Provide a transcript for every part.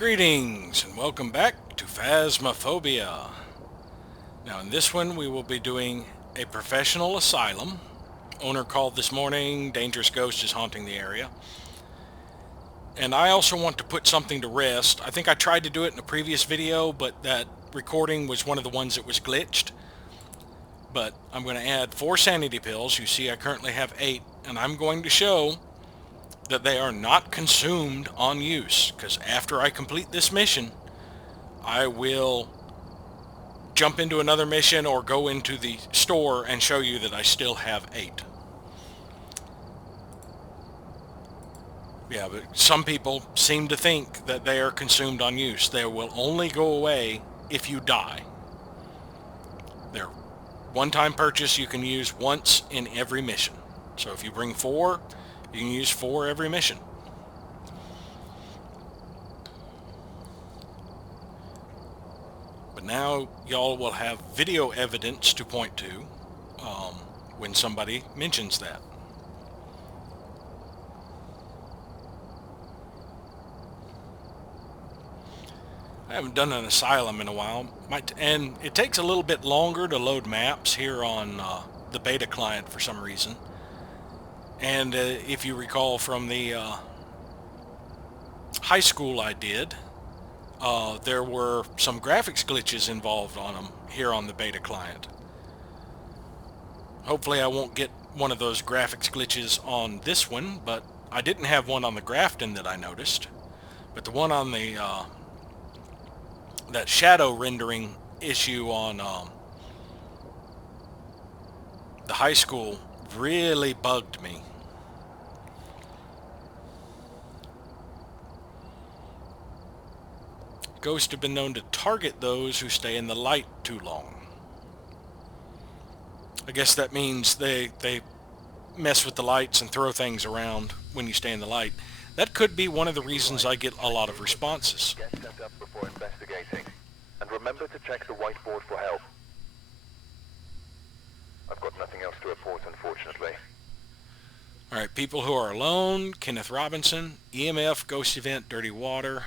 Greetings and welcome back to Phasmophobia. Now in this one we will be doing a professional asylum. Owner called this morning, dangerous ghost is haunting the area. And I also want to put something to rest. I think I tried to do it in a previous video, but that recording was one of the ones that was glitched. But I'm going to add 4 sanity pills. You see I currently have 8, and I'm going to show that they are not consumed on use, because after I complete this mission I will jump into another mission or go into the store and show you that I still have 8. Yeah, but some people seem to think that they are consumed on use. They will only go away if you die. They're one-time purchase you can use once in every mission. So if you bring 4, you can use 4 every mission. But now y'all will have video evidence to point to when somebody mentions that. I haven't done an asylum in a while, and it takes a little bit longer to load maps here on the beta client for some reason. And if you recall from the high school I did, there were some graphics glitches involved on them here on the beta client. Hopefully I won't get one of those graphics glitches on this one, but I didn't have one on the Grafton that I noticed. But the one on the that shadow rendering issue on the high school really bugged me. Ghosts have been known to target those who stay in the light too long. I guess that means they mess with the lights and throw things around when you stay in the light. That could be one of the reasons I get a lot of responses. Get set up before investigating. And remember to check the whiteboard for help. I've got nothing else to report, unfortunately. Alright, people who are alone, Kenneth Robinson, EMF, Ghost Event, Dirty Water.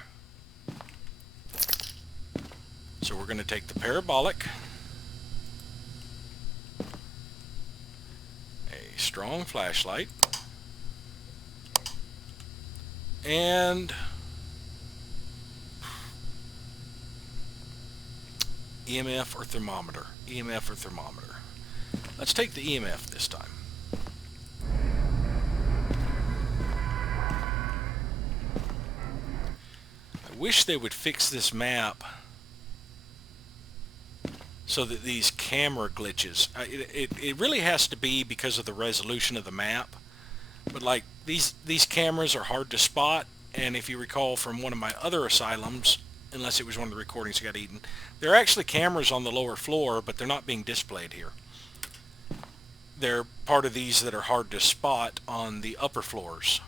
So we're going to take the parabolic, a strong flashlight, and EMF or thermometer. EMF or thermometer. Let's take the EMF this time. I wish they would fix this map so that these camera glitches, it really has to be because of the resolution of the map. But like these cameras are hard to spot, and if you recall from one of my other asylums, unless it was one of the recordings that got eaten, there are actually cameras on the lower floor, but they're not being displayed here. They're part of these that are hard to spot on the upper floors.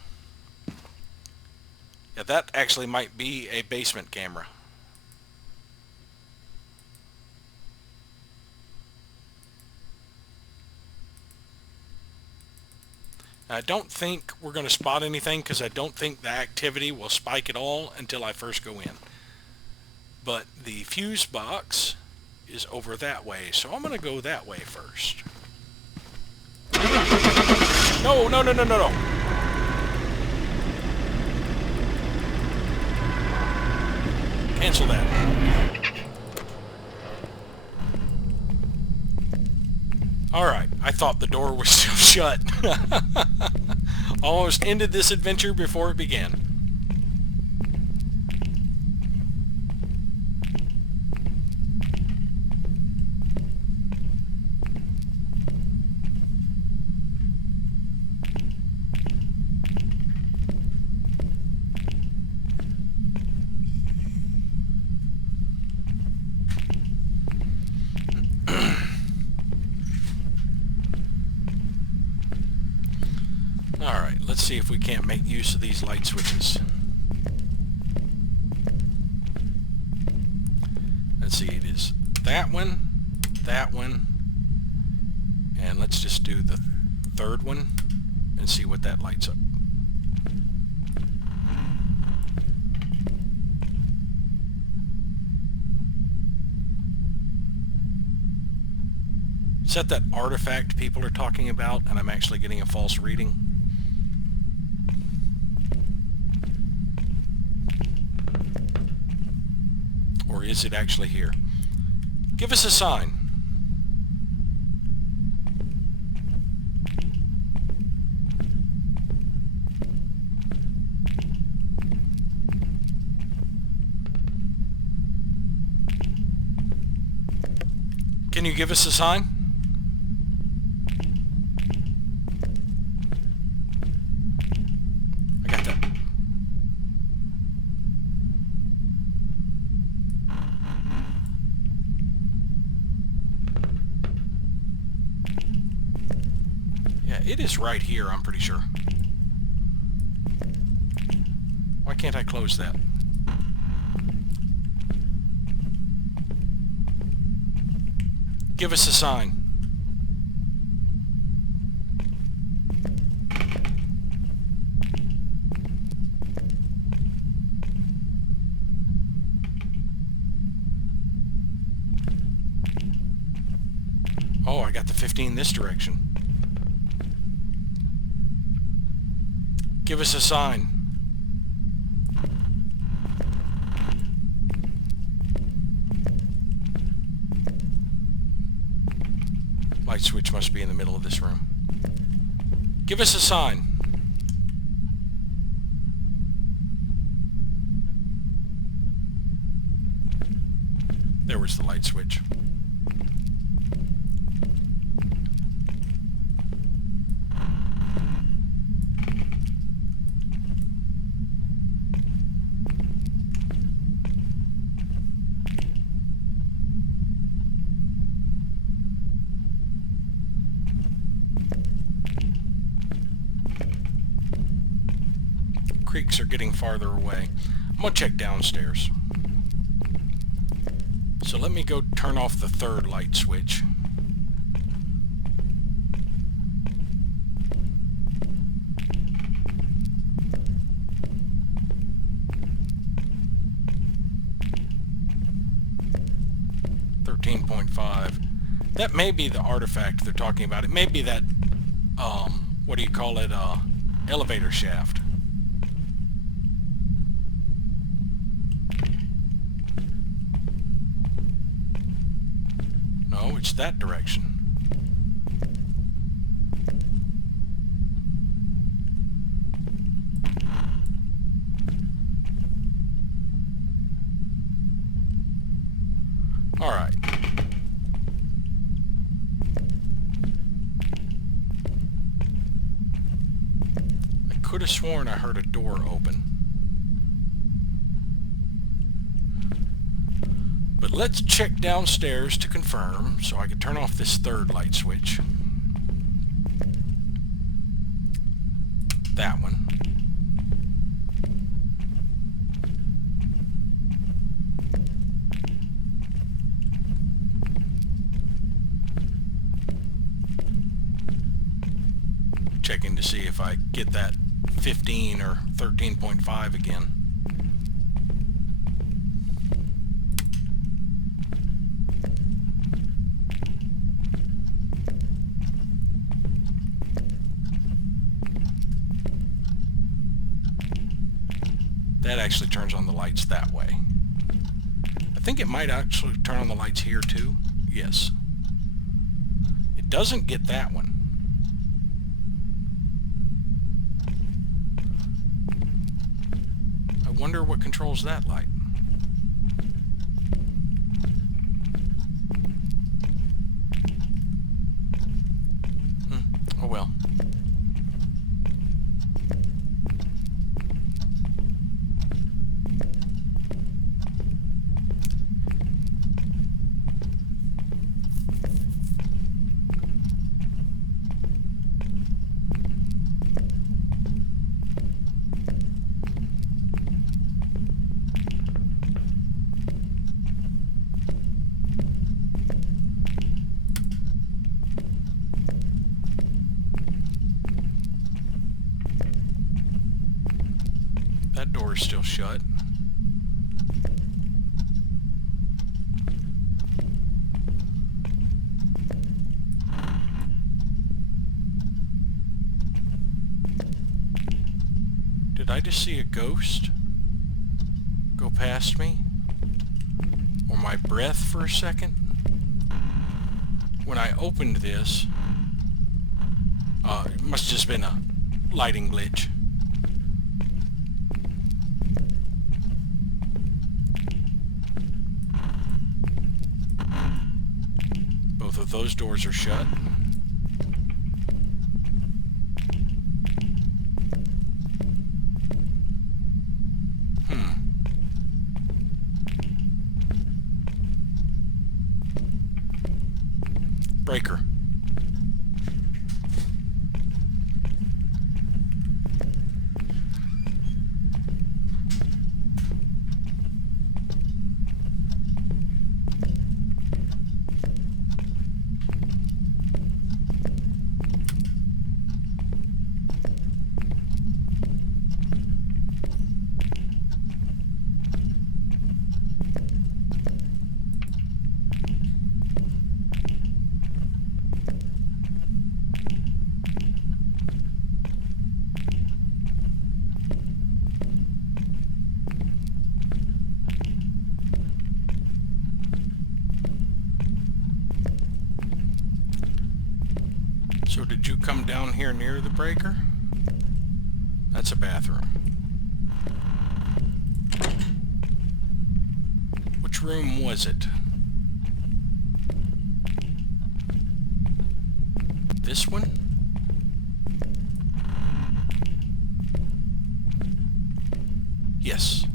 Yeah, that actually might be a basement camera. I don't think we're going to spot anything because I don't think the activity will spike at all until I first go in. But the fuse box is over that way, so I'm going to go that way first. No, no, no, no, no, no. Cancel that. Alright, I thought the door was still shut. Almost ended this adventure before it began. Alright, let's see if we can't make use of these light switches. Let's see, it is that one, and let's just do the third one and see what that lights up. that artifact people are talking about, and I'm actually getting a false reading? Or is it actually here? Give us a sign. Can you give us a sign? I got that. Yeah, it is right here, I'm pretty sure. Why can't I close that? Give us a sign. Oh, I got the 15 this direction. Give us a sign. Light switch must be in the middle of this room. Give us a sign. There was the light switch. Creeks are getting farther away. I'm gonna check downstairs. So let me go turn off the third light switch. That may be the artifact they're talking about. It may be that, what do you call it, elevator shaft. No, it's that direction. All right. I could have sworn I heard a door open. But let's check downstairs to confirm, so I can turn off this third light switch. That one. Checking to see if I get that 15 or 13.5 again. That actually turns on the lights that way. I think it might actually turn on the lights here too. Yes. It doesn't get that one. I wonder what controls that light. Oh well. That door is still shut. I just see a ghost go past me? Or my breath for a second? When I opened this, it must have just been a lighting glitch. Both of those doors are shut. Breaker. So did you come down here near the breaker? That's a bathroom. Which room was it? This one? Yes.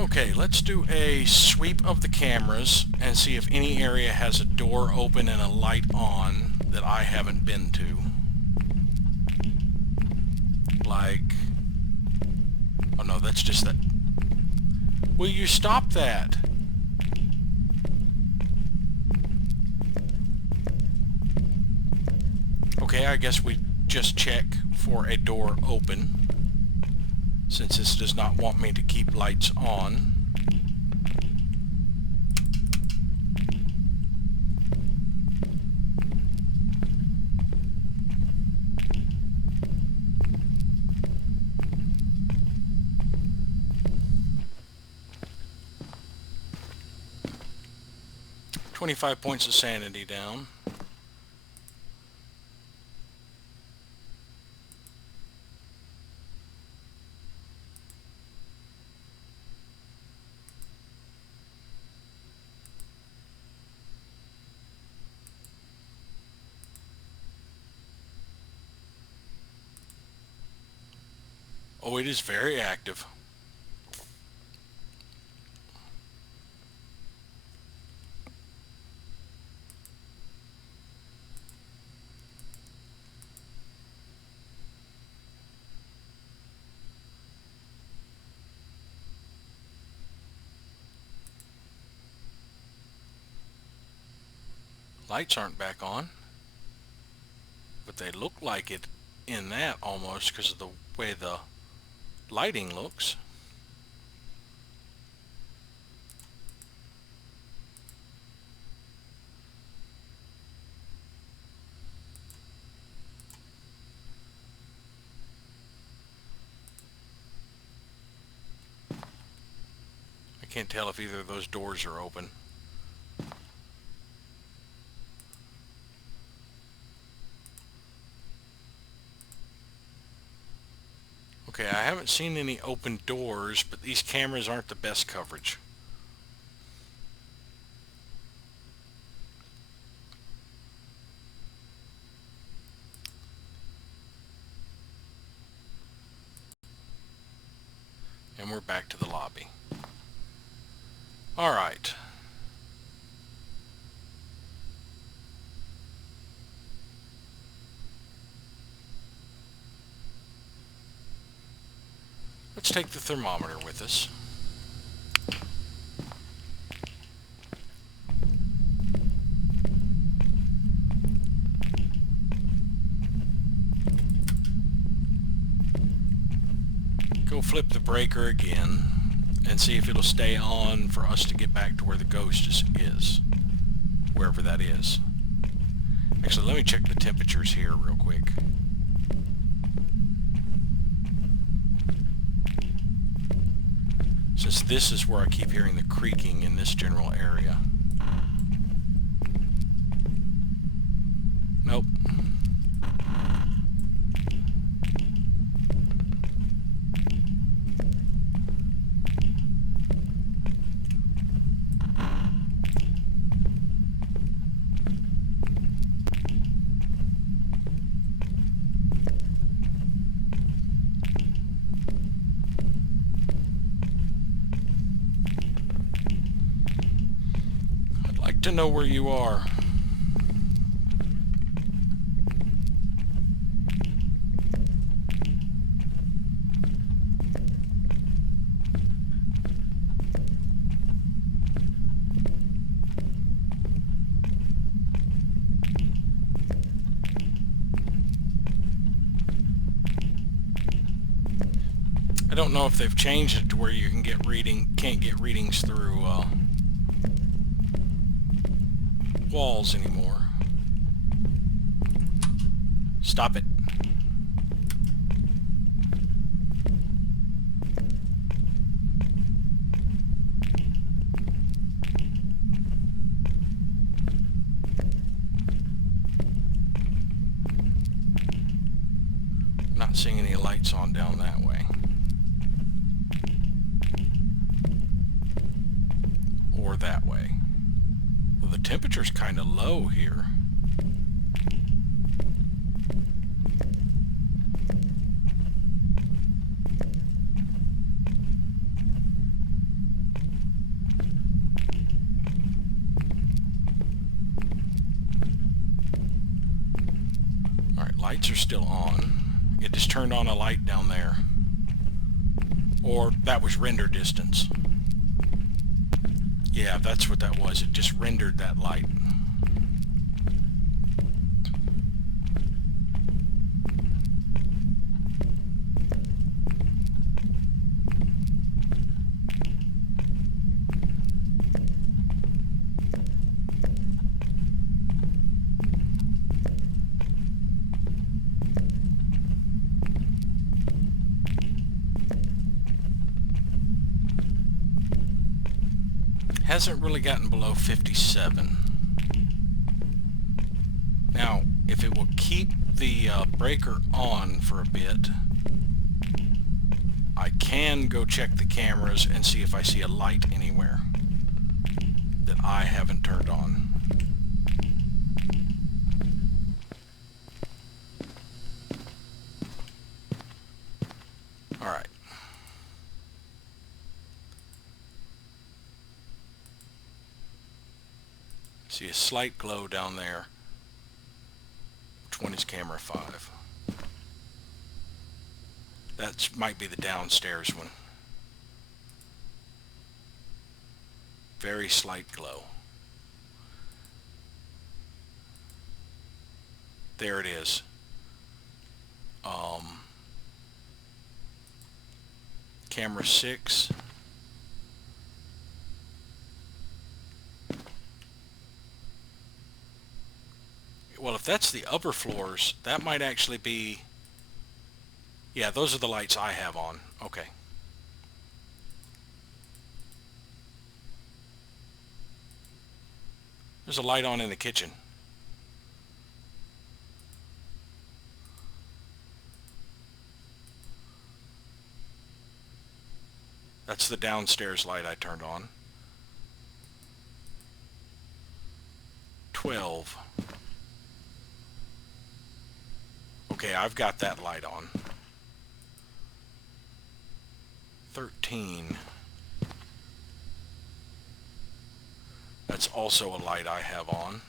Okay, let's do a sweep of the cameras and see if any area has a door open and a light on that I haven't been to. Like... oh no, that's just that... will you stop that? Okay, I guess we just check for a door open, since this does not want me to keep lights on. $25 points of sanity down. Oh, it is very active. Lights aren't back on, but they look like it in that almost because of the way the lighting looks. I can't tell if either of those doors are open. Okay, I haven't seen any open doors, but these cameras aren't the best coverage. And we're back to the lobby. All right. Let's take the thermometer with us. Go flip the breaker again and see if it'll stay on for us to get back to where the ghost is. Wherever that is. Actually, let me check the temperatures here real quick. Since this is where I keep hearing the creaking in this general area. Nope. I'd like to know where you are. I don't know if they've changed it to where you can't get readings through walls anymore. Stop it. Not seeing any lights on down that way. Or that way. Well, the temperature's kind of low here. Alright, lights are still on. It just turned on a light down there. Or that was render distance. Yeah, that's what that was. It just rendered that light. Hasn't really gotten below 57. Now, if it will keep the breaker on for a bit, I can go check the cameras and see if I see a light anywhere that I haven't turned on. Alright. See a slight glow down there. Which one is camera 5? That might be the downstairs one. Very slight glow. There it is. Camera 6. Well, if that's the upper floors, that might actually be... Yeah, those are the lights I have on. Okay. There's a light on in the kitchen. That's the downstairs light I turned on. 12. Okay, I've got that light on. 13. That's also a light I have on.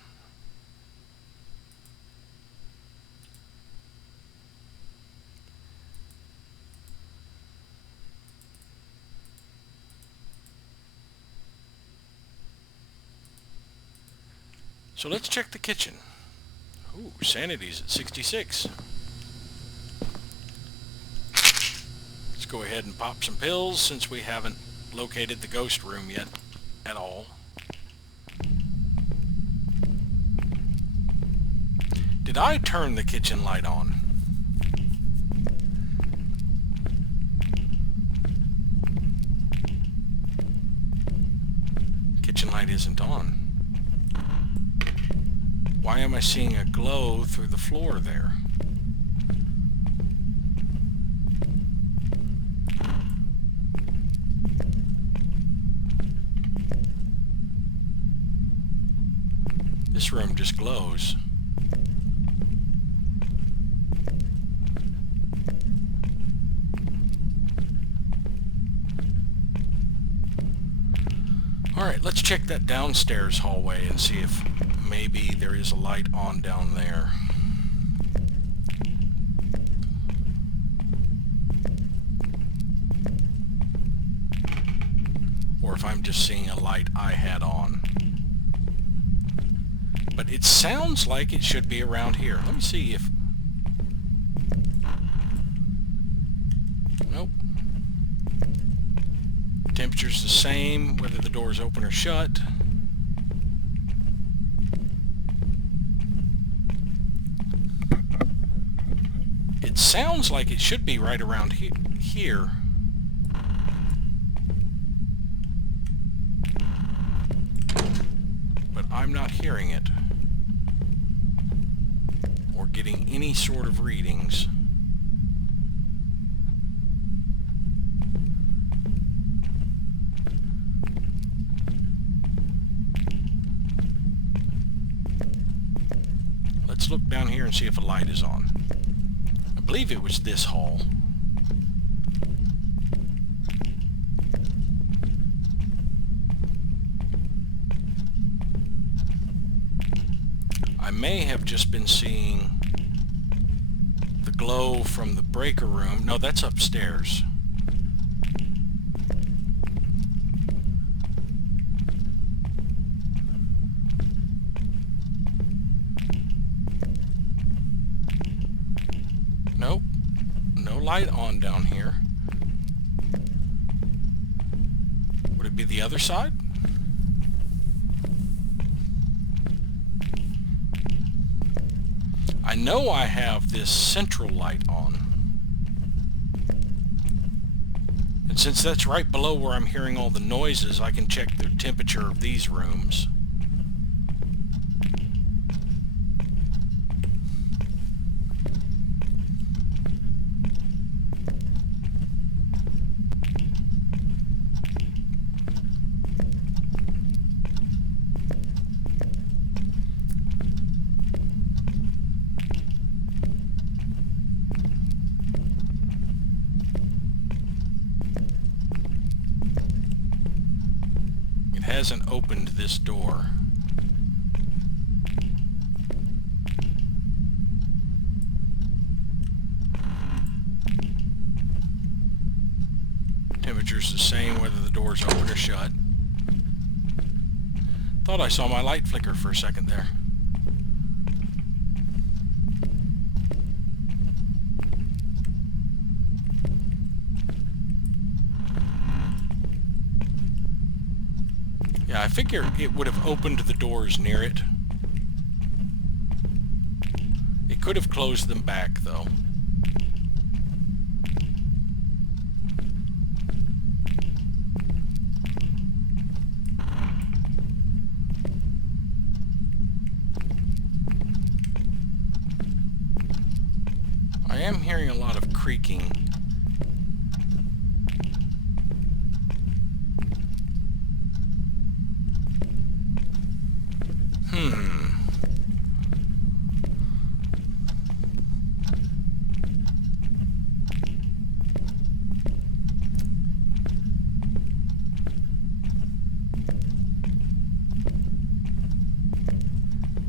So let's check the kitchen. Ooh, sanity's at 66. Let's go ahead and pop some pills since we haven't located the ghost room yet at all. Did I turn the kitchen light on? Kitchen light isn't on. Why am I seeing a glow through the floor there? This room just glows. Alright, let's check that downstairs hallway and see if maybe there is a light on down there. Or if I'm just seeing a light I had on. But it sounds like it should be around here. Let me see if... Nope. Temperature's the same, whether the door's open or shut. It sounds like it should be right around here. But I'm not hearing it. Or getting any sort of readings. Let's look down here and see if a light is on. I believe it was this hall. I may have just been seeing the glow from the breaker room. No, that's upstairs. Nope. No light on down here. Would it be the other side? I know I have this central light on. And since that's right below where I'm hearing all the noises, I can check the temperature of these rooms. Hasn't opened this door. Temperature's the same whether the door's open or shut. Thought I saw my light flicker for a second there. Yeah, I figure it would have opened the doors near it. It could have closed them back, though. I am hearing a lot of creaking.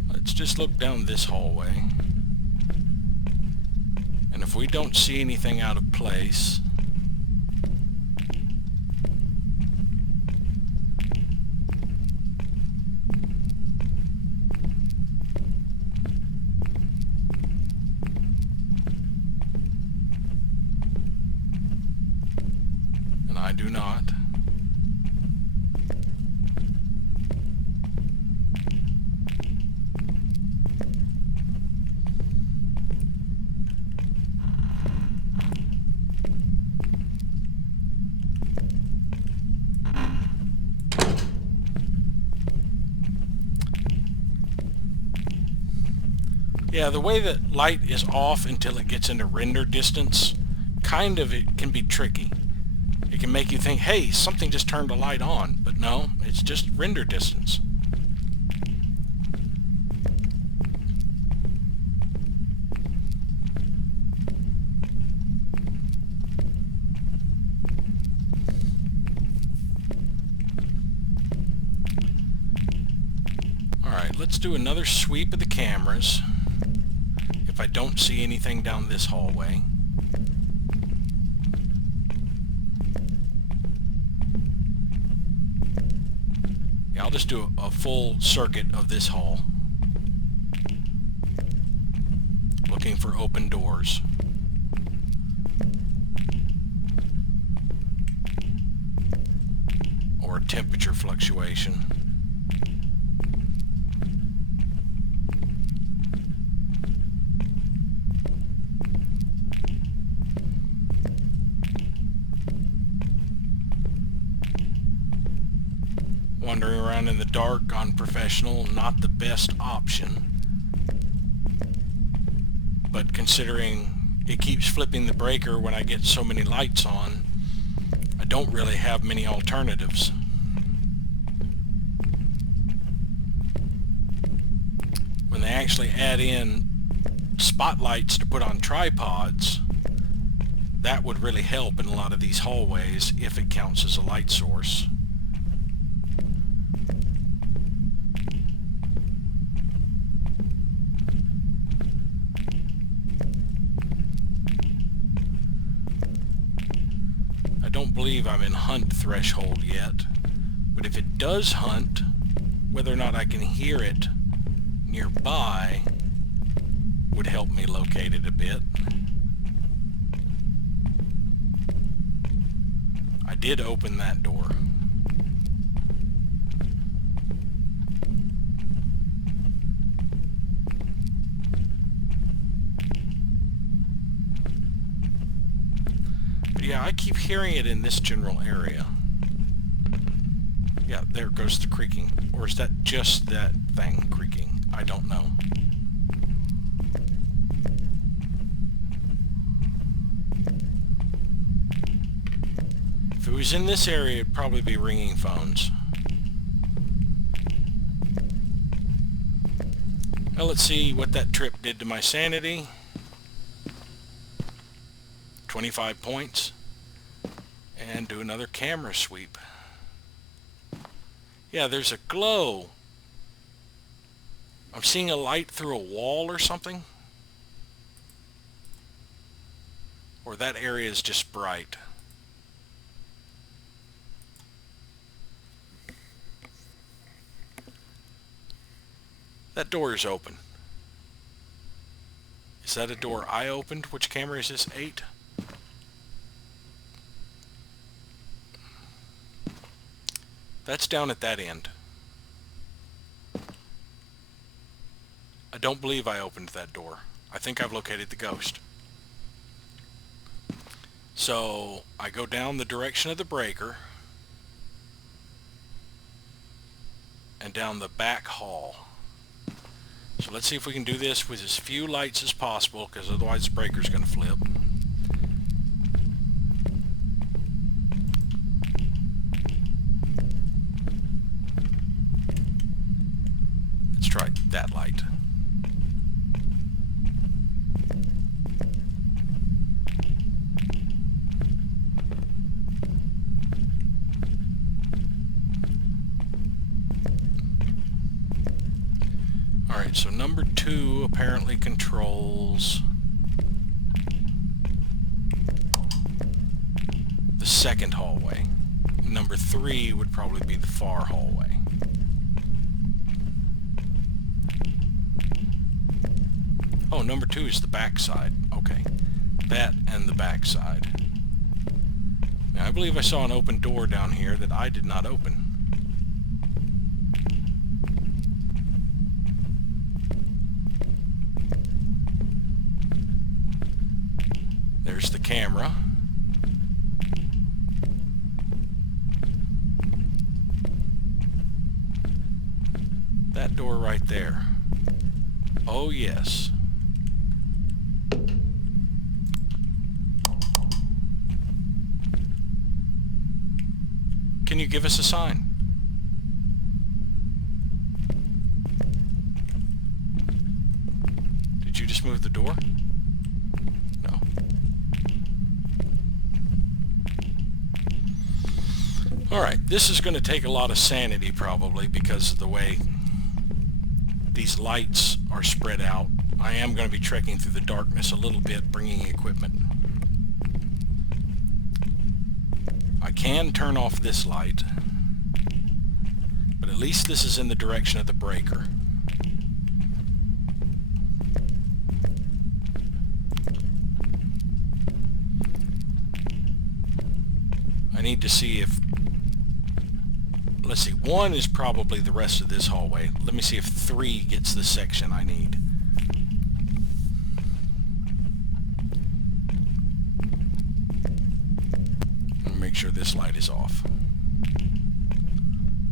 Let's just look down this hallway. And if we don't see anything out of place, I do not. Yeah, the way that light is off until it gets into render distance, kind of it can be tricky. It can make you think, hey, something just turned the light on, but no, it's just render distance. Alright, let's do another sweep of the cameras. If I don't see anything down this hallway. Yeah, I'll just do a full circuit of this hall. Looking for open doors. Or a temperature fluctuation. Wandering around in the dark on professional, not the best option. But considering it keeps flipping the breaker when I get so many lights on, I don't really have many alternatives. When they actually add in spotlights to put on tripods, that would really help in a lot of these hallways if it counts as a light source. I don't believe I'm in hunt threshold yet, but if it does hunt, whether or not I can hear it nearby would help me locate it a bit. I did open that door. But yeah, I keep hearing it in this general area. Yeah, there goes the creaking. Or is that just that thing creaking? I don't know. If it was in this area, it'd probably be ringing phones. Well, let's see what that trip did to my sanity. 25 points. And do another camera sweep. Yeah, there's a glow. I'm seeing a light through a wall or something. Or that area is just bright. That door is open. Is that a door I opened? Which camera is this? 8? That's down at that end. I don't believe I opened that door. I think I've located the ghost. So I go down the direction of the breaker and down the back hall. So let's see if we can do this with as few lights as possible, because otherwise the breaker's going to flip. Let's try that light. Alright, so number 2 apparently controls the second hallway. Number 3 would probably be the far hallway. Oh, number 2 is the back side. Okay. That and the back side. Now, I believe I saw an open door down here that I did not open. There's the camera. That door right there. Oh, yes. Can you give us a sign? Did you just move the door? No. Alright, this is going to take a lot of sanity probably because of the way these lights are spread out. I am going to be trekking through the darkness a little bit, bringing equipment. I can turn off this light, but at least this is in the direction of the breaker. I need to see if... Let's see, 1 is probably the rest of this hallway. Let me see if 3 gets the section I need. Make sure this light is off.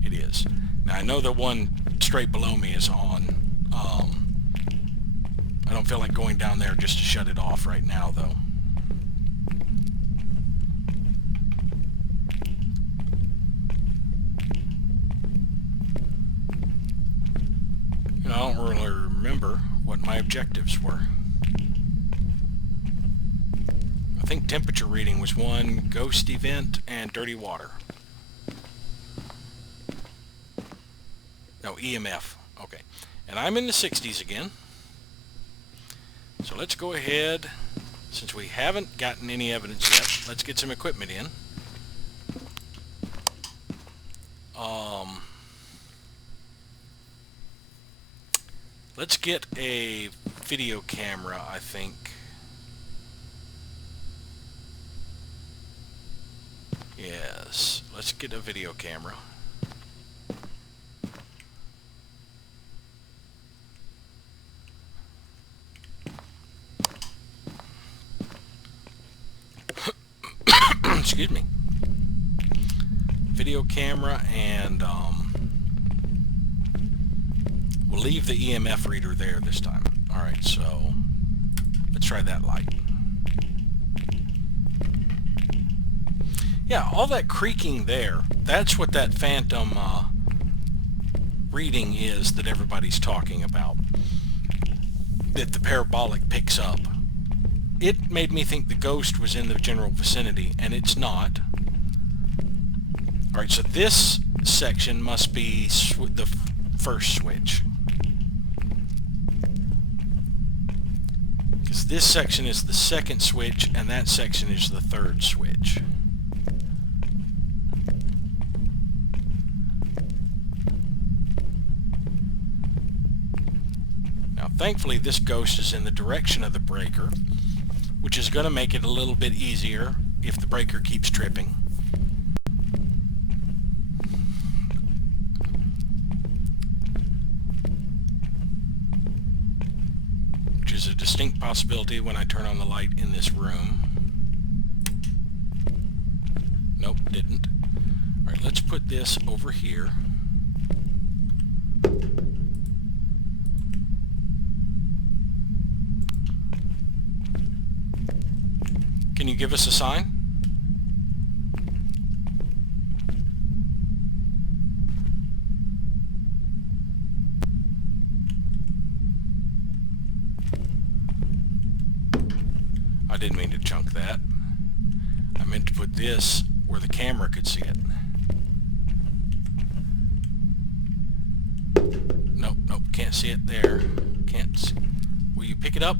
It is. Now I know the one straight below me is on. I don't feel like going down there just to shut it off right now though. You know, I don't really remember what my objectives were. I think temperature reading was 1, ghost event, and dirty water. No, EMF. Okay. And I'm in the 60s again. So let's go ahead, since we haven't gotten any evidence yet, let's get some equipment in. Let's get a video camera, I think. Yes, let's get a video camera. Excuse me. Video camera, and we'll leave the EMF reader there this time. Alright, so let's try that light. Yeah, all that creaking there, that's what that phantom reading is that everybody's talking about. That the parabolic picks up. It made me think the ghost was in the general vicinity, and it's not. Alright, so this section must be the first switch. Because this section is the second switch, and that section is the third switch. Now, thankfully, this ghost is in the direction of the breaker, which is going to make it a little bit easier if the breaker keeps tripping. Which is a distinct possibility when I turn on the light in this room. Nope, didn't. Alright, let's put this over here. Can you give us a sign? I didn't mean to chunk that. I meant to put this where the camera could see it. Nope, can't see it there. Can't see. Will you pick it up?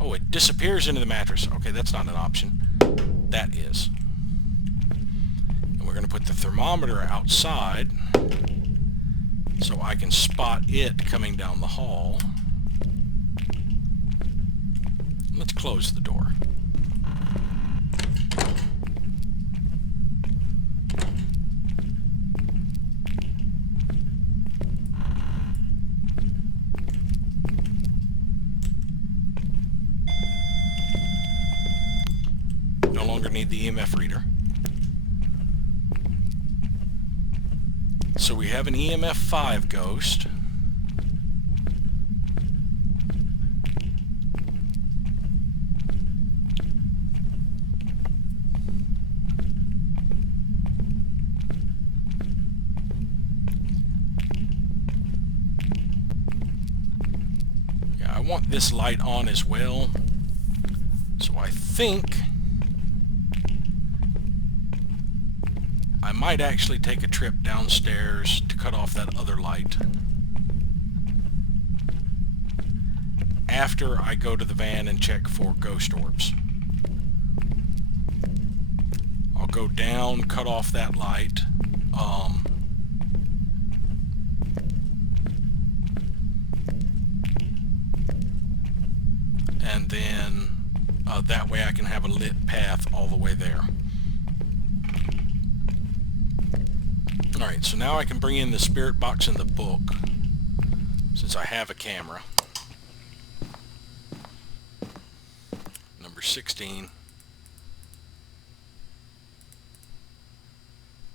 Oh, it disappears into the mattress. Okay, that's not an option. That is. And we're going to put the thermometer outside so I can spot it coming down the hall. Let's close the door. longer need the EMF reader. So we have an EMF 5 ghost. Yeah, I want this light on as well. So I think I might actually take a trip downstairs to cut off that other light after I go to the van and check for ghost orbs. I'll go down, cut off that light, and then that way I can have a lit path all the way there. Alright, so now I can bring in the spirit box and the book, since I have a camera. Number 16.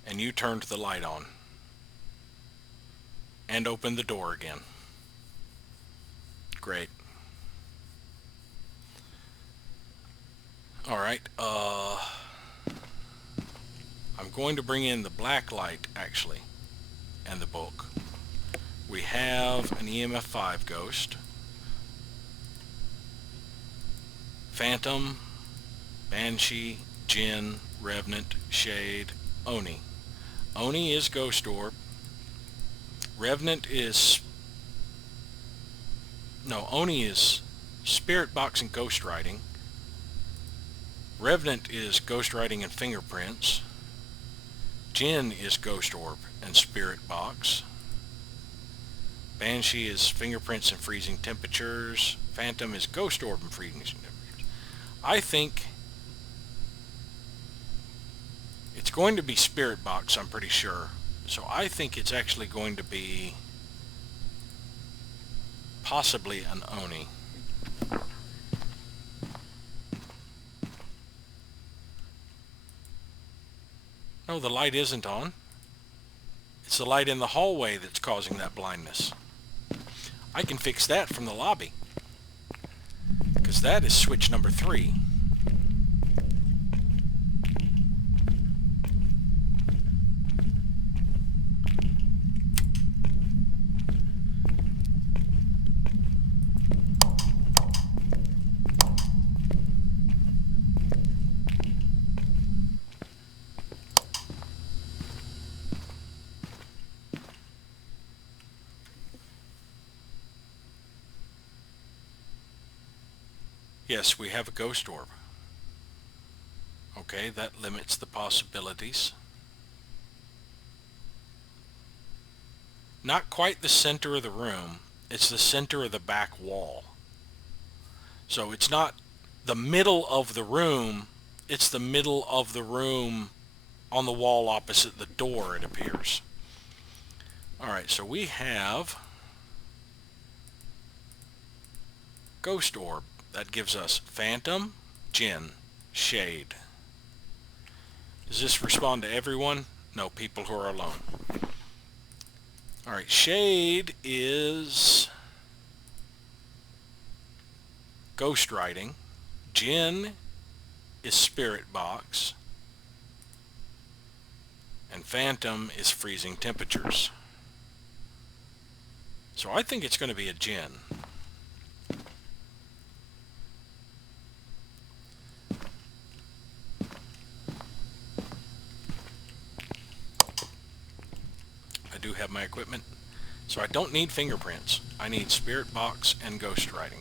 And you turned the light on. And opened the door again. Great. Alright, I'm going to bring in the black light, actually, and the book. We have an EMF 5 ghost, Phantom, Banshee, Jinn, Revenant, Shade, Oni. Oni is Ghost Orb. Revenant is... No, Oni is Spirit Box and Ghost Writing. Revenant is Ghost Writing and Fingerprints. Jinn is Ghost Orb and Spirit Box. Banshee is Fingerprints and Freezing Temperatures. Phantom is Ghost Orb and Freezing Temperatures. I think it's going to be Spirit Box, I'm pretty sure. So I think it's actually going to be possibly an Oni. No, the light isn't on. It's the light in the hallway that's causing that blindness. I can fix that from the lobby, because that is switch number 3. Yes, we have a ghost orb. Okay, that limits the possibilities. Not quite the center of the room. It's the center of the back wall. So it's not the middle of the room. It's the middle of the room on the wall opposite the door, it appears. Alright, so we have Ghost Orb. That gives us Phantom, Jinn, Shade. Does this respond to everyone? No, people who are alone. Alright, Shade is Ghost Writing. Jinn is Spirit Box. And Phantom is Freezing Temperatures. So I think it's going to be a Jinn. I do have my equipment, so I don't need fingerprints. I need Spirit Box and Ghost Writing.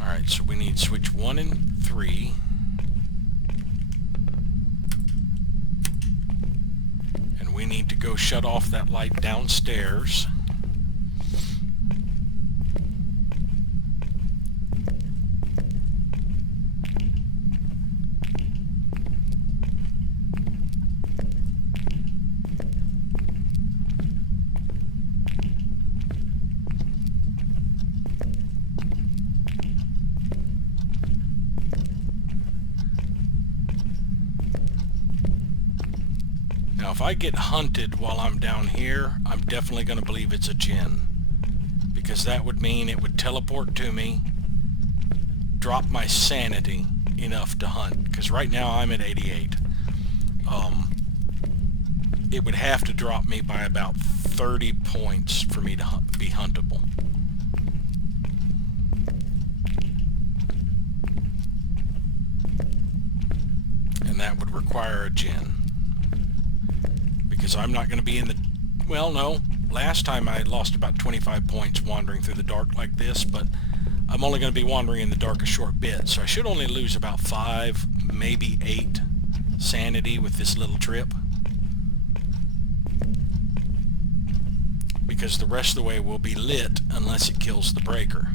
Alright, so we need switch 1 and 3. And we need to go shut off that light downstairs. Now, if I get hunted while I'm down here, I'm definitely going to believe it's a Jinn. Because that would mean it would teleport to me, drop my sanity enough to hunt. Because right now I'm at 88. It would have to drop me by about 30 points for me to be huntable. And that would require a Jinn. Because I'm not going to be in the... Well, no. Last time I lost about 25 points wandering through the dark like this, but I'm only going to be wandering in the dark a short bit, so I should only lose about 5, maybe 8 sanity with this little trip. Because the rest of the way will be lit unless it kills the breaker.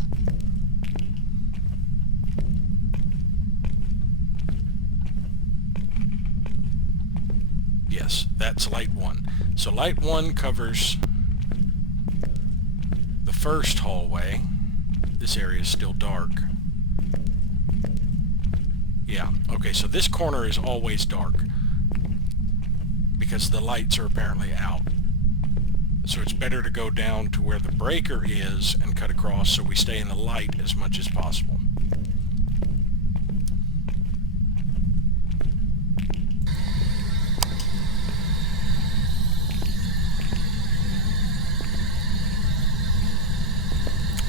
Yes, that's light 1. So light 1 covers the first hallway. This area is still dark. Yeah, okay, so this corner is always dark because the lights are apparently out. So it's better to go down to where the breaker is and cut across so we stay in the light as much as possible.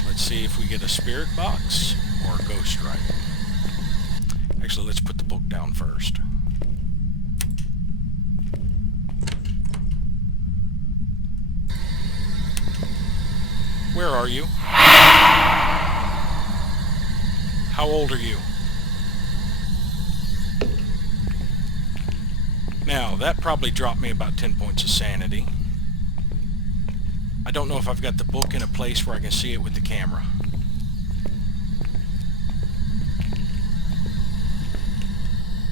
Let's see if we get a spirit box or a ghost writing. Actually, let's put the book down first. Where are you? How old are you? Now, that probably dropped me about 10 points of sanity. I don't know if I've got the book in a place where I can see it with the camera.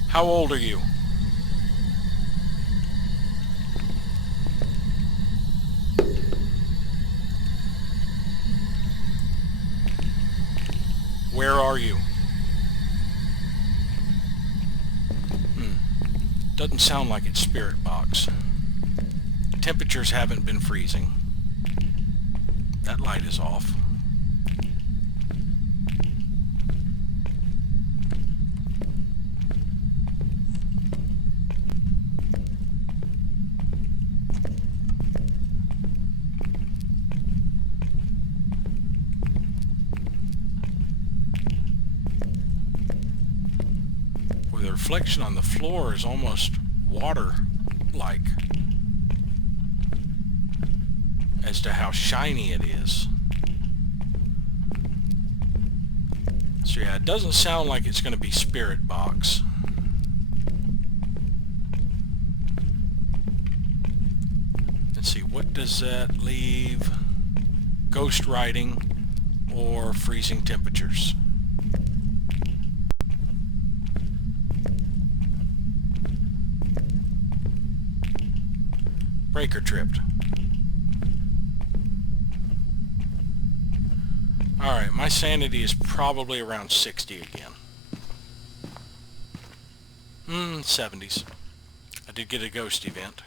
How old are you? Where are you? Doesn't sound like it's spirit box. Temperatures haven't been freezing. That light is off. The reflection on the floor is almost water-like as to how shiny it is. So yeah, it doesn't sound like it's going to be spirit box. Let's see, what does that leave? Ghost writing or freezing temperatures. Breaker tripped. Alright, my sanity is probably around 60 again. 70s. I did get a ghost event.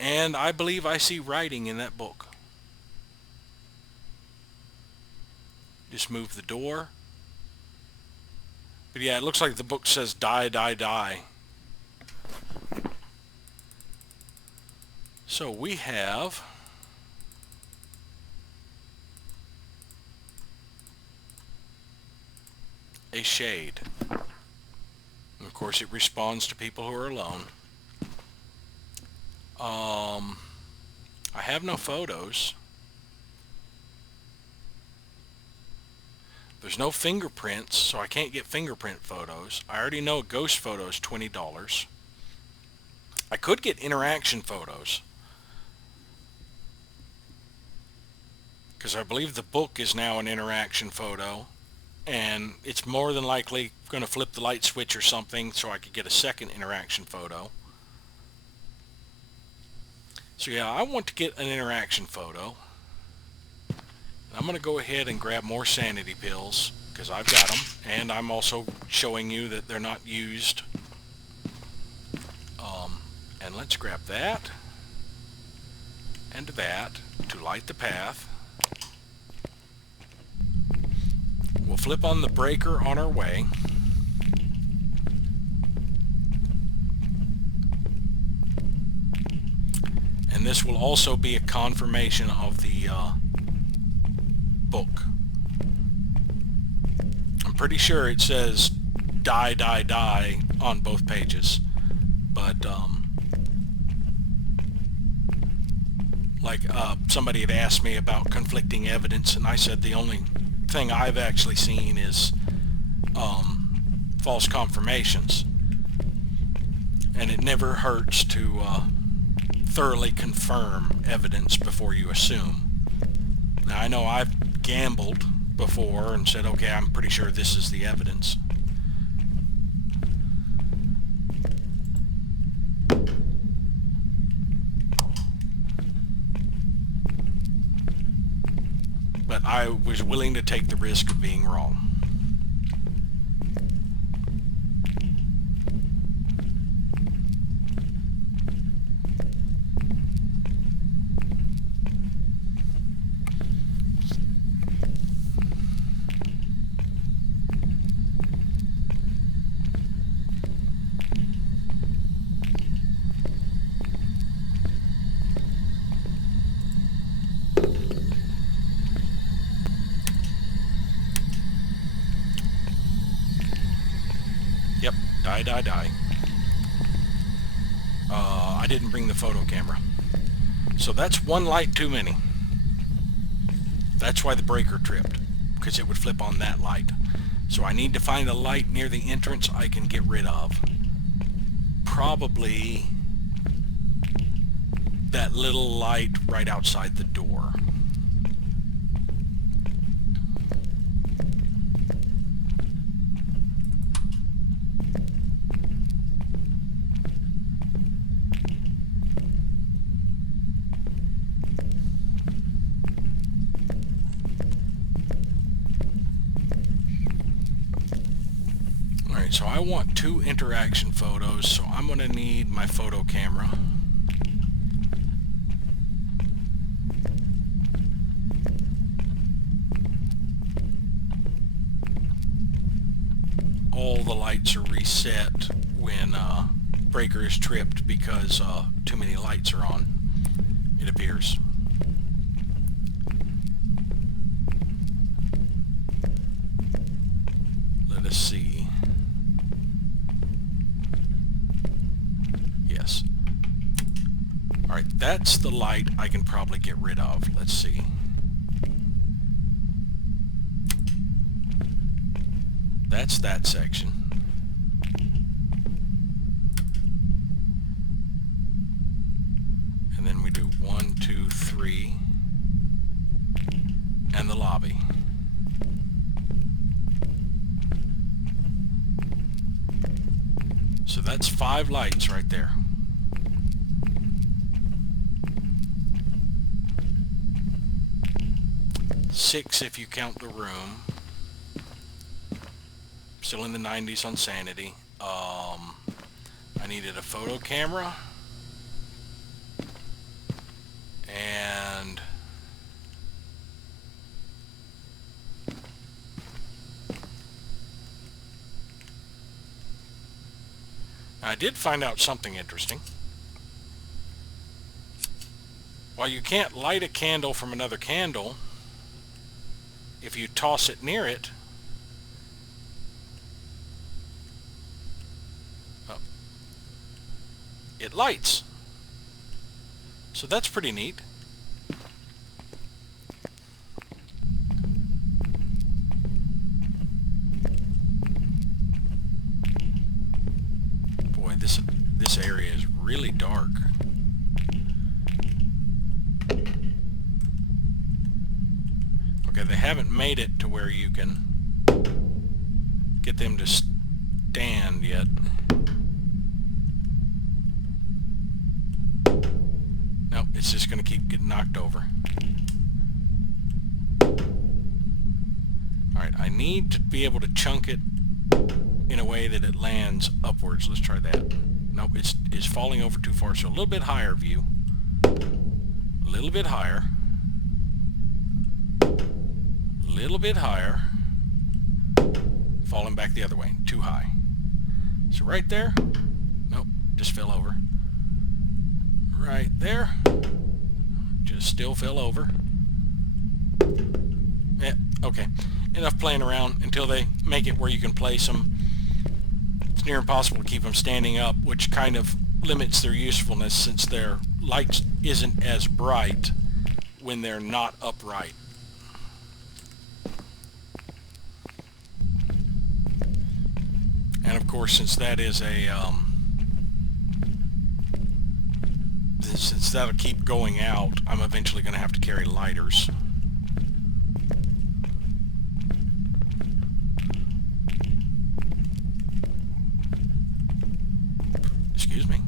And I believe I see writing in that book. Just move the door. But yeah, it looks like the book says die, die, die. So we have a shade. And of course it responds to people who are alone. I have no photos. There's no fingerprints, so I can't get fingerprint photos. I already know a ghost photo is $20. I could get interaction photos, because I believe the book is now an interaction photo, and it's more than likely going to flip the light switch or something so I could get a second interaction photo. So yeah, I want to get an interaction photo. I'm going to go ahead and grab more sanity pills, because I've got them, and I'm also showing you that they're not used And let's grab that and that to light the path. We'll flip on the breaker on our way. And this will also be a confirmation of the book. I'm pretty sure it says die, die, die on both pages. But, somebody had asked me about conflicting evidence, and I said the only thing I've actually seen is false confirmations. And it never hurts to thoroughly confirm evidence before you assume. Now, I know I've gambled before and said, okay, I'm pretty sure this is the evidence. But I was willing to take the risk of being wrong. Yep, die, die, die. I didn't bring the photo camera. So that's one light too many. That's why the breaker tripped, because it would flip on that light. So I need to find a light near the entrance I can get rid of. Probably that little light right outside the door. So I want 2 interaction photos, so I'm going to need my photo camera. All the lights are reset when breaker is tripped because too many lights are on, it appears. Let us see. Yes. Alright, that's the light I can probably get rid of. Let's see. That's that section. And then we do 1, 2, 3, and the lobby. So that's 5 lights right there. Six if you count the room. Still in the 90s on sanity. I needed a photo camera. And I did find out something interesting. While you can't light a candle from another candle, if you toss it near it, it lights. So that's pretty neat. Boy, this area is really dark. Okay, they haven't made it to where you can get them to stand yet. Nope, it's just going to keep getting knocked over. Alright, I need to be able to chunk it in a way that it lands upwards. Let's try that. Nope, it's falling over too far. So a little bit higher view. A little bit higher. A little bit higher. Falling back the other way. Too high. So right there. Nope, just fell over. Right there. Just still fell over. Yeah, okay. Enough playing around until they make it where you can place them. It's near impossible to keep them standing up, which kind of limits their usefulness since their light isn't as bright when they're not upright. And of course, since that is a since that'll keep going out, I'm eventually going to have to carry lighters. Excuse me.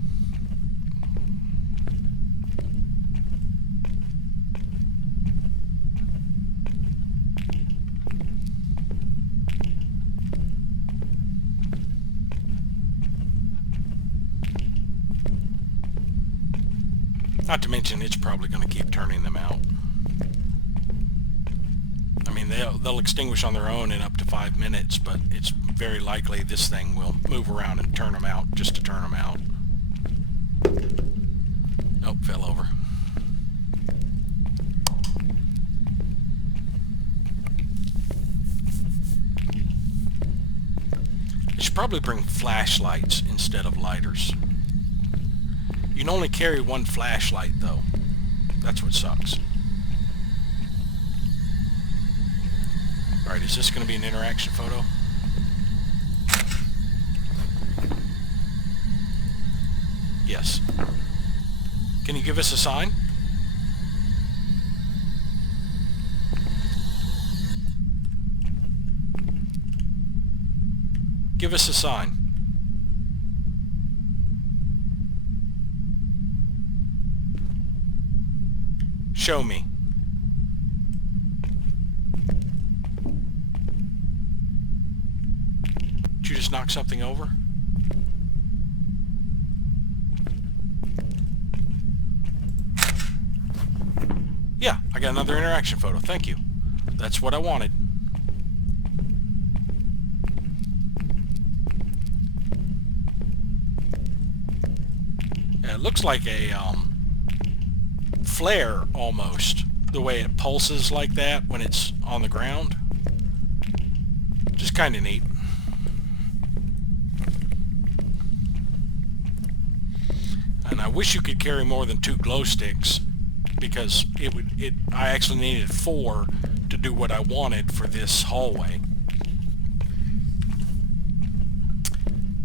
Not to mention, it's probably going to keep turning them out. I mean, they'll extinguish on their own in up to 5 minutes, but it's very likely this thing will move around and turn them out just to turn them out. Nope, fell over. I should probably bring flashlights instead of lighters. You can only carry one flashlight, though. That's what sucks. Alright, is this going to be an interaction photo? Yes. Can you give us a sign? Give us a sign. Show me. Did you just knock something over? Yeah, I got another interaction photo. Thank you. That's what I wanted. Yeah, it looks like a flare almost, the way it pulses like that when it's on the ground. Just kind of neat. And I wish you could carry more than 2 glow sticks, because I actually needed 4 to do what I wanted for this hallway.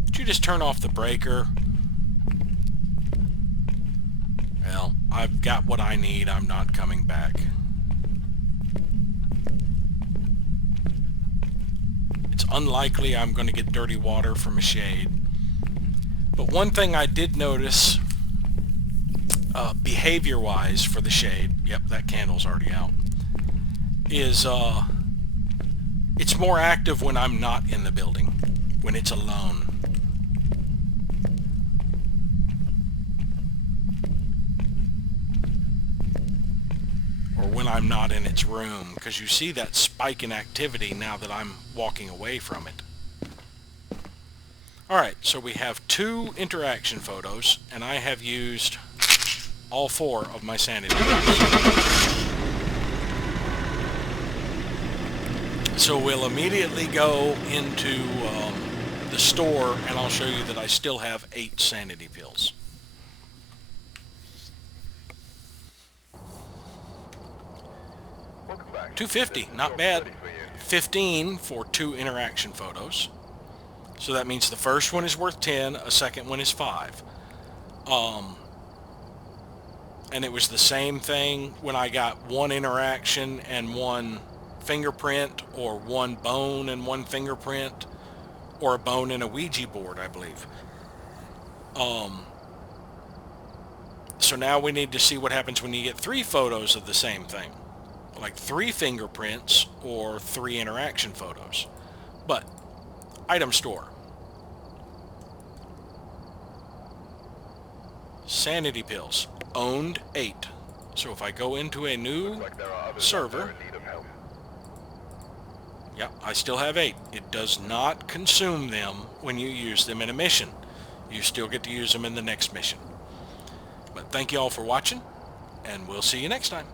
Did you just turn off the breaker? Well, I've got what I need. I'm not coming back. It's unlikely I'm going to get dirty water from a shade. But one thing I did notice, behavior-wise for the shade, yep, that candle's already out, is it's more active when I'm not in the building, when it's alone. Or when I'm not in its room, because you see that spike in activity now that I'm walking away from it. Alright, so we have 2 interaction photos, and I have used all 4 of my sanity points. So we'll immediately go into the store, and I'll show you that I still have 8 sanity pills. $250, not bad. 15 for 2 interaction photos. So that means the first one is worth 10, a second one is 5. And it was the same thing when I got 1 interaction and 1 fingerprint, or 1 bone and 1 fingerprint, or a bone and a Ouija board, I believe. So now we need to see what happens when you get 3 photos of the same thing. Like 3 fingerprints or 3 interaction photos. But, item store. Sanity pills. Owned 8. So if I go into a new Like there are others out server, there in need of help. yeah, I still have 8. It does not consume them when you use them in a mission. You still get to use them in the next mission. But thank you all for watching, and we'll see you next time.